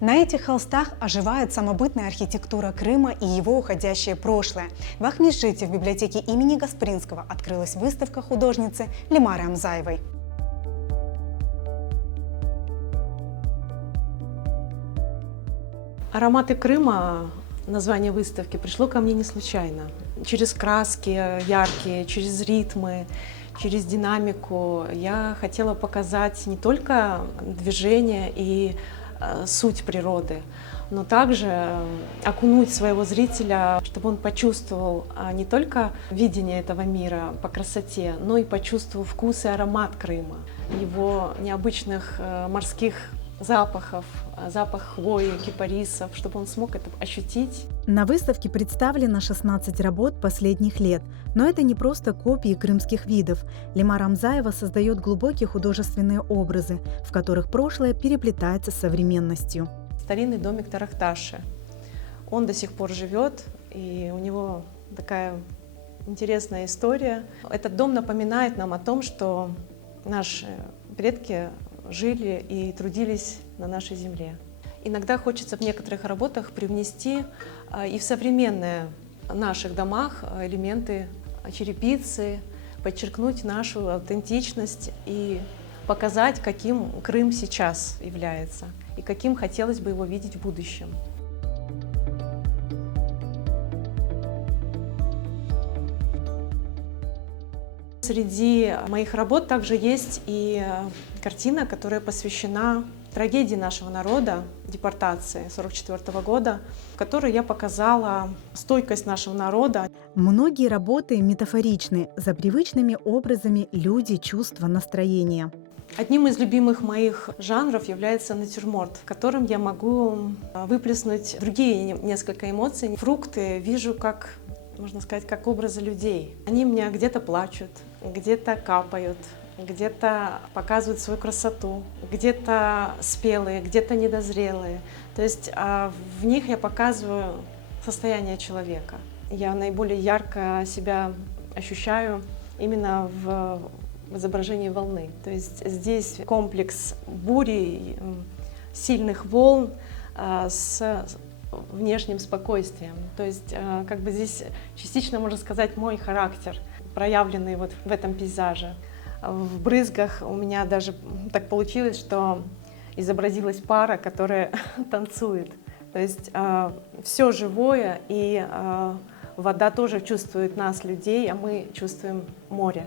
На этих холстах оживает самобытная архитектура Крыма и его уходящее прошлое. В Ахмеджите в библиотеке имени Гаспринского открылась выставка художницы Лимары Амзаевой. Ароматы Крыма, название выставки, пришло ко мне не случайно. Через краски яркие, через ритмы, через динамику я хотела показать не только движение и суть природы, но также окунуть своего зрителя, чтобы он почувствовал не только видение этого мира по красоте, но и почувствовал вкус и аромат Крыма, его необычных морских запахов, запах хвои, кипарисов, чтобы он смог это ощутить. На выставке представлено 16 работ последних лет, но это не просто копии крымских видов. Лимара Амзаева создает глубокие художественные образы, в которых прошлое переплетается с современностью. Старинный домик Тарахташи. Он до сих пор живет, и у него такая интересная история. Этот дом напоминает нам о том, что наши предки жили и трудились на нашей земле. Иногда хочется в некоторых работах привнести и в современные наших домах элементы черепицы, подчеркнуть нашу аутентичность и показать, каким Крым сейчас является и каким хотелось бы его видеть в будущем. Среди моих работ также есть и картина, которая посвящена трагедии нашего народа, депортации 1944 года, в которой я показала стойкость нашего народа. Многие работы метафоричны, за привычными образами люди, чувства, настроения. Одним из любимых моих жанров является натюрморт, в котором я могу выплеснуть другие несколько эмоций. Фрукты вижу как, можно сказать, как образы людей. Они мне где-то плачут, где-то капают, где-то показывают свою красоту, где-то спелые, где-то недозрелые. То есть в них я показываю состояние человека. Я наиболее ярко себя ощущаю именно в изображении волны. То есть здесь комплекс бури, сильных волн с внешним спокойствием. То есть как бы здесь частично, можно сказать, мой характер, проявленный вот в этом пейзаже. В брызгах у меня даже так получилось, что изобразилась пара, которая танцует. То есть все живое, и вода тоже чувствует нас, людей, а мы чувствуем море.